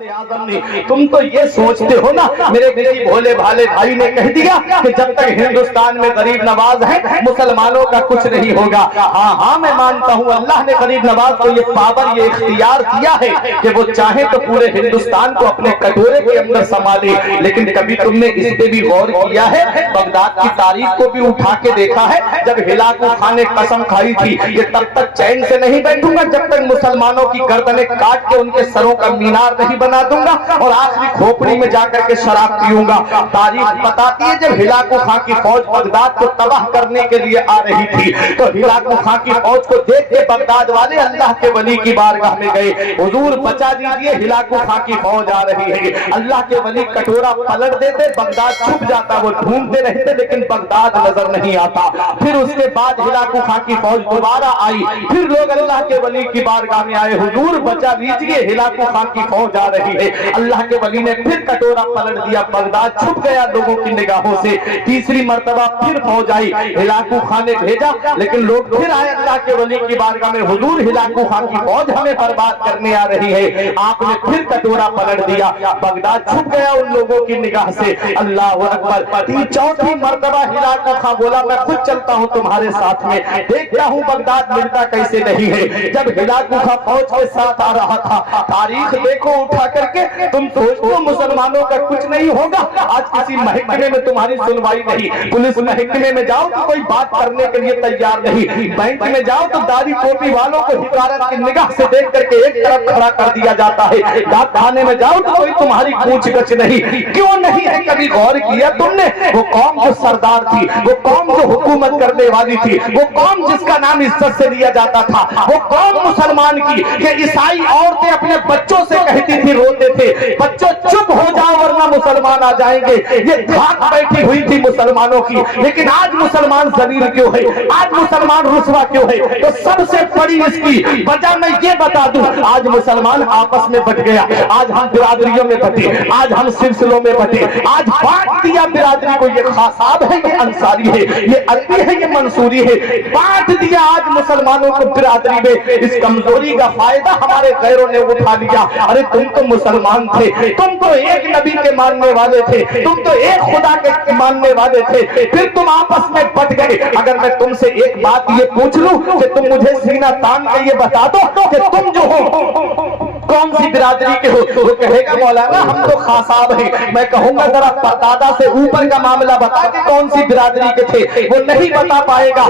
आजम ने, तुम तो ये सोचते हो ना, मेरे किसी भोले भाले भाई ने कह दिया कि जब तक हिंदुस्तान में गरीब नवाज है मुसलमानों का कुछ नहीं होगा। हाँ हाँ मैं मानता हूँ, अल्लाह ने गरीब नवाज को ये पावर, ये इख्तियार दिया है कि वो चाहे तो पूरे हिंदुस्तान को अपने कटोरे के अंदर संभाले। लेकिन कभी तुमने इस पे भी गौर किया है, बगदाद की तारीख को भी उठा के देखा है, जब हिलाकू खान ने कसम खाई थी कि तब तक चैन से नहीं बैठूंगा जब तक मुसलमानों की गर्दनें काट के उनके सरों का मीनार नहीं बना दूंगा और आखिरी खोपड़ी में जाकर के शराब पीऊंगा। तारीख बताती है जब हिलाकू खां की फौज बगदाद को तबाह करने के लिए आ रही थी तो हिलाकू खां की फौज को देख के बगदाद वाले अल्लाह के वली की बारगाह में गए, हुजूर बचा दीजिए, हिलाकू खां की फौज आ रही है। अल्लाह के वली कटोरा पलट देते, बगदाद छुप जाता, वो ढूंढते रहते लेकिन बगदाद नजर नहीं आता। फिर उसके बाद हिलाकू खां की फौज दोबारा आई, फिर लोग अल्लाह के वली की बारगाह में आए, हुजूर बचा लीजिए, हिलाकू खां की फौज आ रही है। अल्लाह के वली ने फिर कटोरा पलट दिया, बगदाद छुप गया लोगों की निगाहों से। तीसरी मर्तबा फिर फौज आई, हिलाकू खां ने भेजा लेकिन लोग फिर आए अल्लाह के वली की बारगाह में, हुजूर हिलाकू खां की फौज हमें बर्बाद करने आ रही है। आपने फिर कटोरा पलट दिया, बगदाद छुप गया उन लोगों की निगाह से। अल्लाह अकबर। चौथी मर्तबा हिलाकू खां बोला मैं खुद चलता हूं तुम्हारे साथ में, देखता हूं बगदाद मिलता कैसे नहीं है। जब हिलाकू खां फौज के साथ आ रहा था, तारीख देखो उठा करके, तुम सोचते हो मुसलमानों का कुछ नहीं होगा। आज किसी महकमे में तुम्हारी सुनवाई नहीं, पुलिस महकमे में जाओ तो कोई बात करने के लिए तैयार नहीं, बैंक में जाओ तो दाढ़ी टोपी वालों को हिकारत की निगाह से देख करके एक तरफ खड़ा कर दिया जाता है, डाक खाने में जाओ तो कोई तुम्हारी पूछ-गछ नहीं। क्यों नहीं है? कभी गौर किया तुमने? वो कौम जो सरदार थी, वो कौम जो हुकूमत करने वाली थी, वो कौम जिसका नाम इज्जत से लिया जाता था, वो कौम मुसलमान की कि ईसाई औरतें अपने बच्चों से कहती थी, रोते थे, बच्चों चुप हो जाओ वरना मुसलमान आ जाएंगे। ये धाक बैठी हुई थी मुसलमानों की। लेकिन आज मुसलमान जलील क्यों है? आज मुसलमान रुसवा क्यों है? तो सबसे बड़ी इसकी वजह मैं ये बता दूं, आज मुसलमान आपस में बट गया, आज हम बिरादरियों में बटे, आज हम सिलसिलों में बटे, आज बांट दिया बिरादरी को, ये खासाब है, ये अंसारी है, ये अरबी है, ये मंसूरी है, बांट दिया आज मुसलमानों को बिरादरी में। इस कमजोरी का फायदा हमारे गैरों ने उठा लिया। अरे तुम तो मुसलमान थे, तुम तो एक नबी के मानने वाले थे, तुम तो एक खुदा के मानने वाले थे, फिर तुम आपस में बट गए। अगर मैं तुमसे एक बात ये पूछ लूं कि तुम मुझे सीना तान के ये बता दो कि तुम जो हो कौन सी बिरादरी के हो, वो कहेगा मौलाना हम तो खासाब हैं। मैं कहूंगा जरा परदादा से ऊपर का मामला बता के कौन सी बिरादरी के थे, वो नहीं बता पाएगा।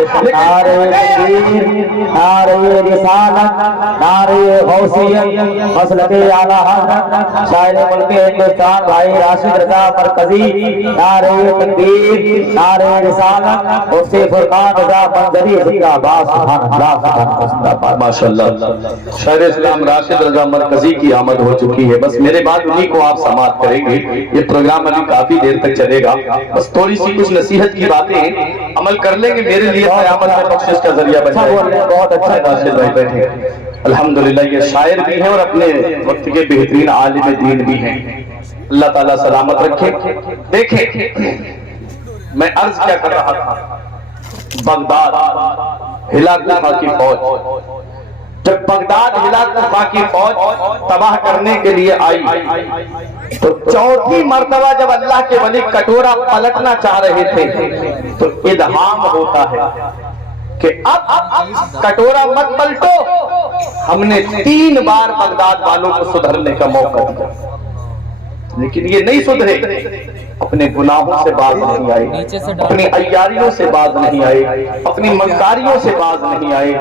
हिंदुस्तान भाई राशिद रजा मरकजी, नारे तकबीर, नारे रिसालत, उससे फुरकान रजा मंजरी जिंदाबाद, माशाअल्लाह। शायर इस्लाम राशिद रजा मरकजी की आमद हो चुकी है। बस मेरे बाद उन्हीं को आप समाप्त करेंगे, ये प्रोग्राम अभी काफी देर तक चलेगा। बस थोड़ी सी कुछ नसीहत की बातें अमल कर लेंगे, मेरे लिए क़यामत में बख्शिश का जरिया बन जाएगा। बहुत अच्छा है राशिद भाई, बैठे अल्हम्दुलिल्लाह। ये शायर भी हैं और अपने वक्त के बेहतरीन आलिम दीन भी हैं, अल्लाह ताला सलामत रखे। देखें मैं अर्ज क्या कर रहा था, बगदाद हिलाकू खां की फौज, जब बगदाद हिलाकू खां की फौज तबाह करने के लिए आई तो चौथी मर्तबा जब अल्लाह के वली कटोरा पलटना चाह रहे थे तो इल्हाम होता है कि अब कटोरा मत पलटो। हमने 3 बार बगदाद वालों को सुधरने का मौका दिया, लेकिन ये नहीं सुधरे, अपने गुनाहों से बाज नहीं आए, अपनी अय्यारियों से बाज नहीं आए, अपनी मक्कारियों से बाज नहीं आए।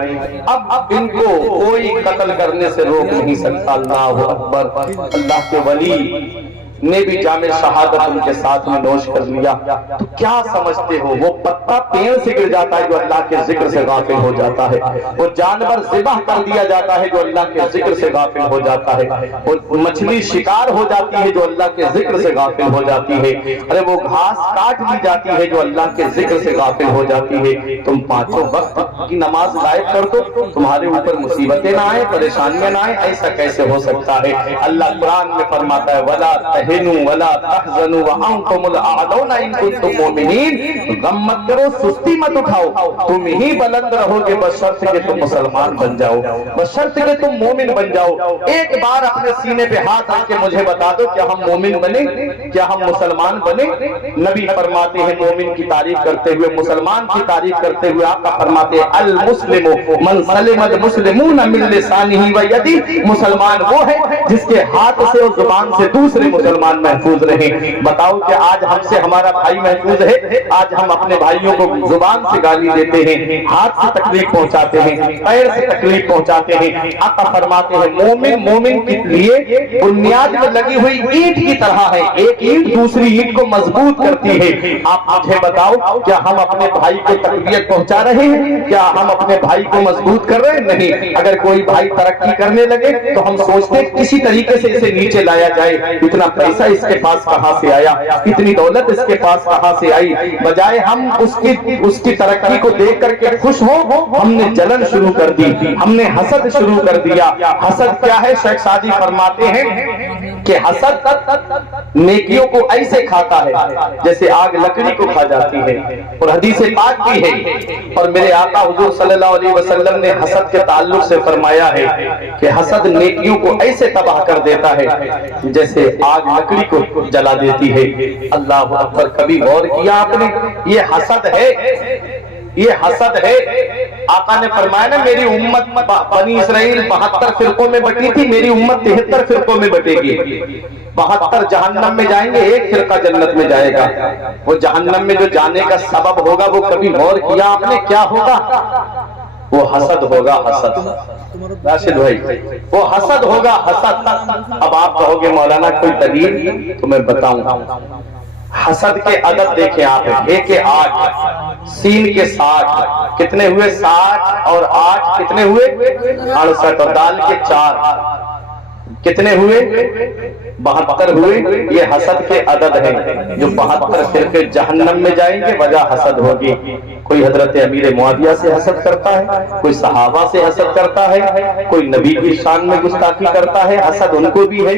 अब इनको कोई कत्ल करने से रोक नहीं सकता। अल्लाह अकबर। अल्लाह के वली ने भी जामे शहादत उनके साथ में नोश कर लिया। तो क्या समझते हो, वो पत्ता पेड़ से गिर जाता है जो अल्लाह के जिक्र से गाफिल हो जाता है, वो जानवर ज़िबाह कर दिया जाता है जो अल्लाह के जिक्र से गाफिल हो जाता है, वो मछली शिकार हो जाती है जो अल्लाह के जिक्र से गाफिल हो जाती है, अरे वो घास काट ली जाती है जो अल्लाह के जिक्र से गाफिल हो जाती है। तुम 5 वक्त की नमाज गायब कर दो, तुम्हारे ऊपर मुसीबतें ना आए, परेशानियां ना आए, ऐसा कैसे हो सकता है? अल्लाह कुरान में फरमाता है वला تہنوا ولا تحزنوا وانتم الاعلون ان کنتم مؤمنین، غم مت کرو، سستی مت اٹھاؤ، تم ہی بلند رہو گے بشرط کہ تم مسلمان بن جاؤ، بشرط کہ تم مومن بن جاؤ۔ ایک بار اپنے سینے پہ ہاتھ رکھ کے مجھے بتا دو، کیا ہم مومن بنے؟ کیا ہم مسلمان بنے؟ نبی فرماتے ہیں مومن کی تعریف کرتے ہوئے، مسلمان کی تعریف کرتے ہوئے آقا فرماتے ہیں المسلم من سلم المسلمون من لسانہ و یدہ، مسلمان وہ ہے جس کے ہاتھ سے اور زبان سے دوسرے مسلمان محفوظ رہیں۔ بتاؤ کہ آج ہم سے ہمارا بھائی محفوظ ہے؟ آج ہم اپنے بھائیوں کو زبان سے گالی دیتے ہیں، ہاتھ سے تکلیف پہنچاتے ہیں، پیر سے تکلیف پہنچاتے ہیں۔ آقا فرماتے ہیں مومن کے لیے بنیاد میں لگی ہوئی اینٹ کی طرح ہے، ایک اینٹ دوسری اینٹ کو مضبوط کرتی ہے۔ آپ مجھے بتاؤ کیا ہم اپنے بھائی کو تقویت پہنچا رہے ہیں؟ کیا ہم اپنے بھائی کو مضبوط کر رہے ہیں؟ نہیں۔ اگر کوئی بھائی ترقی کرنے لگے تو ہم سوچتے ہیں کسی طریقے سے اسے نیچے لایا جائے، اتنا پیسہ اس کے پاس کہاں سے آیا، اتنی دولت اس کے پاس کہاں سے آئی، بجائے ہم اس کی ترقی کو دیکھ کر کے خوش ہو، ہم نے جلن شروع کر دی، ہم نے حسد شروع کر دیا۔ حسد کیا ہے؟ شیخ سعدی فرماتے ہیں کہ حسد نیکیوں کو ایسے کھاتا ہے جیسے آگ لکڑی کو کھا جاتی ہے، اور حدیث پاک بھی ہے، اور میرے آقا حضور صلی اللہ علیہ وسلم نے حسد کے تعلق سے فرمایا ہے کہ حسد نیکیوں کو ایسے تباہ کر دیتا ہے جیسے آگ لکڑی کو جلا دیتی ہے۔ اللہ اکبر! کبھی غور کیا آپ نے؟ یہ حسد ہے، یہ حسد ہے۔ آقا نے فرمایا نا میری امت بنی اسرائیل 72 فرقوں میں بٹی تھی، میری امت 73 فرقوں میں بٹے گی، 72 جہنم میں جائیں گے، ایک فرقہ جنت میں جائے گا۔ وہ جہنم میں جو جانے کا سبب ہوگا وہ کبھی غور کیا آپ نے کیا ہوگا؟ وہ حسد ہوگا، حسد۔ راشد بھائی وہ حسد ہوگا، حسد۔ اب آپ کہو گے مولانا کوئی دلیل؟ تو میں بتاؤں۔ حسد کے عدد دیکھیں آپ، ایک کے 8، سین کے 60، کتنے ہوئے؟ 60 اور 8 کتنے ہوئے؟ 68، اور دال کے 4 کتنے ہوئے؟ 72 ہوئے۔ یہ حسد کے عدد ہیں۔ جو 72 فرقے جہنم میں جائیں گے وجہ حسد ہوگی۔ کوئی حضرت امیر معاویہ سے حسد کرتا ہے، کوئی صحابہ سے حسد کرتا ہے، کوئی نبی کی شان میں گستاخی کرتا ہے، حسد ان کو بھی ہے۔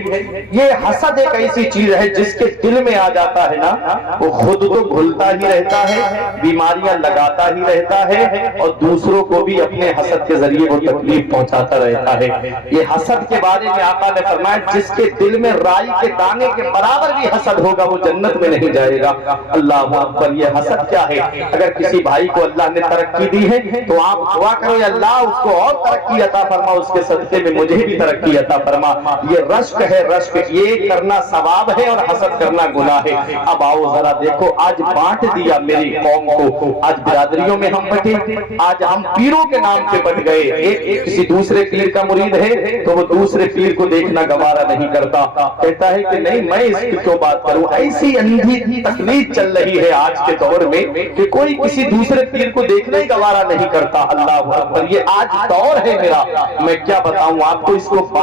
یہ حسد ایک ایسی چیز ہے جس کے دل میں آ جاتا ہے نا، وہ خود تو بھولتا ہی رہتا ہے، بیماریاں لگاتا ہی رہتا ہے، اور دوسروں کو بھی اپنے حسد کے ذریعے وہ تکلیف پہنچاتا رہتا ہے۔ یہ حسد کے بارے میں آقا نے فرمایا جس کے دل میں رائی کے دانے کے برابر بھی حسد ہوگا وہ جنت میں نہیں جائے گا۔ اللہ اکبر! یہ حسد کیا ہے؟ اگر کسی بھائی کو اللہ نے ترقی دی ہے تو آپ دعا کرو یا اللہ اس کو اور ترقی عطا فرما، اس کے صدقے میں مجھے بھی ترقی عطا فرما۔ یہ رشک ہے، رشک، یہ کرنا ثواب ہے اور حسد کرنا گناہ ہے۔ اب آؤ ذرا دیکھو، آج بانٹ دیا میری قوم کو، آج برادریوں میں ہم بٹے، آج ہم پیروں کے نام پہ بٹ گئے۔ ایک کسی دوسرے پیر کا مرید ہے تو وہ دوسرے پیر کو دیکھنا گوارا نہیں کرتا، کہتا ہے کہ نہیں میں اس کی کیوں بات کروں۔ ایسی اندھی تقلید چل رہی ہے آج کے دور میں کہ کوئی کسی دوسرے پیر کو دیکھنا ہی گوارا نہیں کرتا۔ اللہ اکبر! یہ آج دور ہے میرا، میں کیا بتاؤں آپ کو،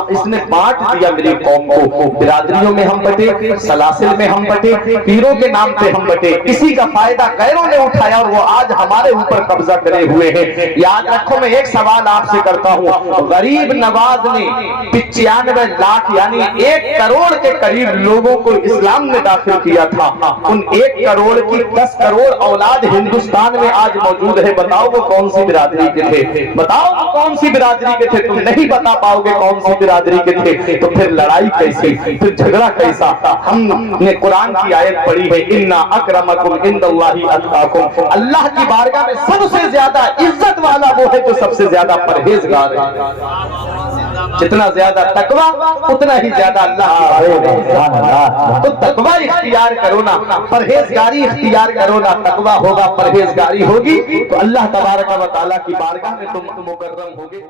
اس نے بانٹ دیا میری قوم کو۔ برادریوں میں ہم بٹے، سلاسل میں ہم بٹے، پیروں کے نام پہ ہم بٹے، کسی کا فائدہ غیروں نے اٹھایا اور وہ آج ہمارے اوپر قبضہ کرے ہوئے ہیں۔ یاد رکھو، میں ایک سوال آپ سے کرتا ہوں، غریب نواز نے 95 لاکھ یعنی 1 کروڑ کے قریب لوگوں کو اسلام میں داخل کیا تھا۔ ان 1 کروڑ کی 10 کروڑ اولاد ہندوستان میں آج موجود ہے۔ بتاؤ وہ کون سی برادری کے تھے؟ بتاؤ وہ کون سی برادری کے تھے؟ تم نہیں بتا پاؤ گے کون سی برادری کے تھے تو پھر لڑائی کیسی، پھر جھگڑا کیسا؟ ہم نے قرآن کی آیت پڑھی ہے، اِنَّ أَكْرَمَكُمْ عِندَ اللَّهِ أَتْقَاكُمْ، اللہ کی بارگاہ میں سب سے زیادہ عزت والا وہ ہے جو سب سے زیادہ پرہیزگار ہے۔ جتنا زیادہ تقوی اتنا ہی زیادہ اللہ کی۔ تو تقوی اختیار کرو نا، پرہیزگاری اختیار کرو نا، تقوی ہوگا، پرہیزگاری ہوگی تو اللہ تبارک و تعالیٰ کی بارگاہ میں تم مکرم ہوگے۔